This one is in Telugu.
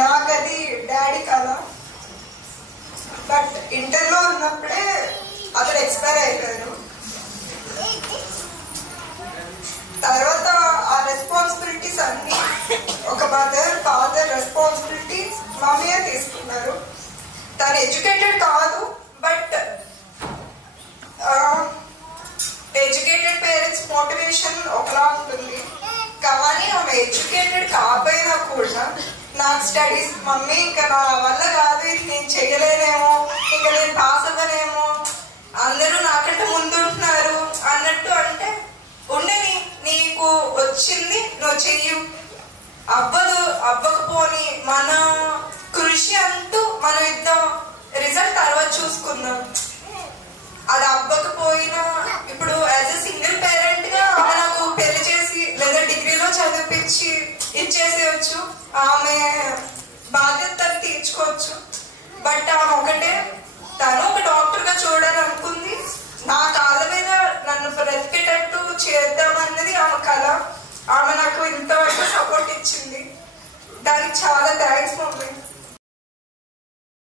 నాకు అది డాడీ కళ. బట్ ఇంటర్లో ఉన్నప్పుడే అతను ఎక్స్పైర్ అయిపోయారు. తర్వాత ఆ రెస్పాన్సిబిలిటీస్ అన్ని ఒక మదర్ ఫాదర్ రెస్పాన్సిబిలిటీస్ మమ్మీయే తీసుకున్నారు. తను ఎడ్యుకేటెడ్ కాదు, బట్ ఎడ్యుకేటెడ్ పేరెంట్స్ మోటివేషన్ ఒకలా ఉంటుంది. కానీ ఆమె ఎడ్యుకేటెడ్ కాకపోయినా కూడా నాకు స్టడీస్ మమ్మీ ఇంకా నా వల్ల కాదు, ఇది నేను చేయలేనేమో, ఇంకా నేను పాస్ అవ్వనేమో, అందరూ నాకంటే ముందు ఉంటున్నారు అన్నట్టు, అంటే ఉండని, నీకు వచ్చింది నువ్వు చెయ్యు, అవ్వకపోని మన కృషి అంటూ మనం ఇద్దాం, రిజల్ట్ తర్వాత చూసుకుందాం. అది అవ్వకపోయినా ఇప్పుడు యాజ్ ఎ సింగిల్ పేరెంట్ గా ఆమె నాకు పెళ్లి చేసి లేదా డిగ్రీలో చదివించి ఇచ్చేసేయచ్చు, ఆమె బాధ్యతను తీర్చుకోవచ్చు. బట్ ఆమె ఒకటే, తను ఒక డాక్టర్ గా చూడాలనుకుంది, నా కాళ్ళ మీద నన్ను బ్రతికేటట్టు చేద్దామన్నది ఆమె కళ. ఆమె నాకు ఇంతవరకు సపోర్ట్ ఇచ్చింది, దానికి చాలా థ్యాంక్స్ మమ్మీ.